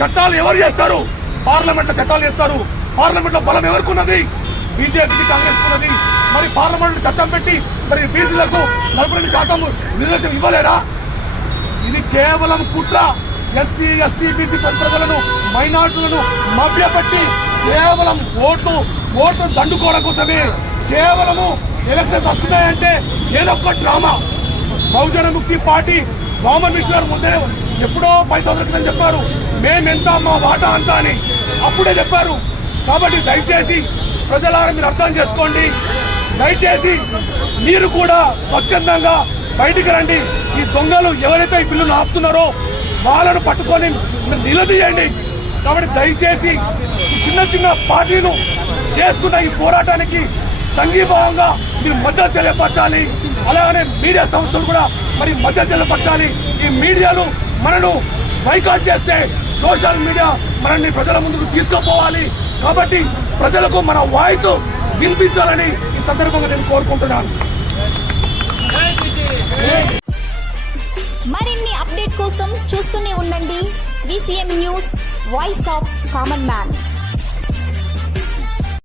చట్టాలు ఎవరు చేస్తారు? పార్లమెంట్లో చట్టాలు చేస్తారు. పార్లమెంట్లో బలం ఎవరికి ఉన్నది బీజేపీకి కాంగ్రెస్ ఉన్నది మరి పార్లమెంట్ చట్టం పెట్టి మరి బీసీలకు నలభై రెండు శాతం రిజర్వేషన్ ఇవ్వలేరా ఇది కేవలం కుట్ర. ఎస్సీ ఎస్టీ బీసీ ప్రజలను మైనార్టీలను మభ్యపెట్టి కేవలం ఓట్లు ఓట్లు దండుకోవడం కోసమే. కేవలము ఎలక్షన్స్ వస్తున్నాయంటే ఏదో ఒక డ్రామా. బహుజన ముక్తి పార్టీ రామన్ మిషన్ ముందే ఎప్పుడో పై సంవత్సరం క్రితం చెప్పారు. మేమెంత మా వాటా అంతా అని అప్పుడే చెప్పారు. కాబట్టి దయచేసి ప్రజలారా మీరు అర్థం చేసుకోండి. దయచేసి మీరు కూడా స్వచ్ఛందంగా బయటికి రండి. ఈ దొంగలు ఎవరైతే ఈ బిల్లును ఆపుతున్నారో వాళ్ళను పట్టుకొని నిలదీయండి. కాబట్టి దయచేసి చిన్న చిన్న పార్టీలు చేస్తున్న ఈ పోరాటానికి సంఘీభావంగా మీరు మద్దతు తెలియపరచాలి. అలాగనే మీడియా సంస్థలు కూడా మరి మద్దతు తెలియపరచాలి. ఈ మీడియాను మనను బైకాట్ చేస్తే సోషల్ మీడియా మనల్ని ప్రజల ముందుకు తీసుకుపోవాలి. కాబట్టి ప్రజలకు మన వాయిస్ వినిపించాలని ఈ సందర్భంగా నేను కోరుకుంటున్నాను. మరిన్ని అప్డేట్ కోసం చూస్తూనే ఉండండి. VCM news voice of common man